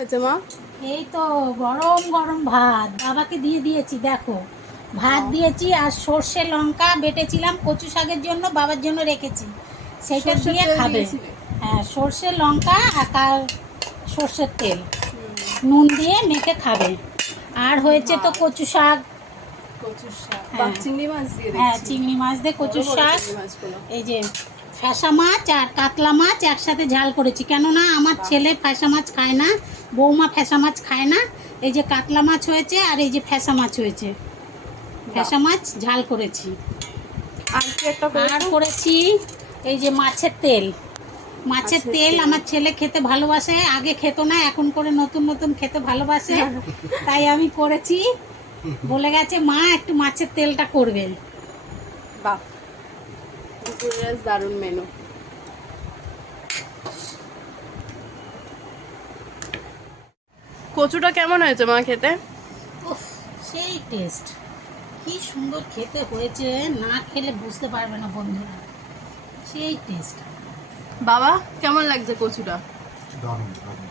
হয়েছে মা? এই তো গরম গরম ভাত বাবাকে দিয়ে দিয়েছি, দেখো ভাত দিয়েছি আর সর্ষে লঙ্কা বেটেছিলাম কচু শাকের জন্য, বাবার জন্য রেখেছি, সেইটা সর্ষের দিয়ে তেল খাবে। দিয়েছিলে? হ্যাঁ, সর্ষে লঙ্কা আর সর্ষের তেল নুন দিয়ে মেখে খাবে। আর হয়েছে তো কচু শাক। কচুর শাক, হ্যাঁ। চিংড়ি মাছ দিয়ে হ্যাঁ, দেখছি। চিংড়ি মাছ দিয়ে কচু বড় বড় শাক। চিংড়ি মাছগুলো। এই যে ফ্যাসা মাছ আর কাতলা মাছ একসাথে ঝাল করেছি, কেননা আমার বাহ। ছেলে ফ্যাসা মাছ খায় না, বৌমা ফ্যাসা মাছ খায় না। এই যে কাতলা মাছ হয়েছে আর এই যে ফ্যাসা মাছ হয়েছে, ফ্যাসা মাছ ঝাল করেছি। আর কি একটা আর করেছি এই যে মাছের তেল। মাছের তেল আমার ছেলে খেতে ভালোবাসে, আগে খেত না, এখন করে নতুন নতুন খেতে ভালোবাসে, তাই আমি করেছি। বলে গেছে মা একটু মাছের তেলটা করবেন। বাহ, দুপুরের দারুণ মেনু। কচুটা কেমন হয়েছে মা খেতে? উফ, সেই টেস্ট, কি সুন্দর খেতে হয়েছে, না খেলে বুঝতে পারবে না বন্ধুরা, সেই টেস্ট। বাবা কেমন লাগছে কচুটা? দারুণ দারুণ।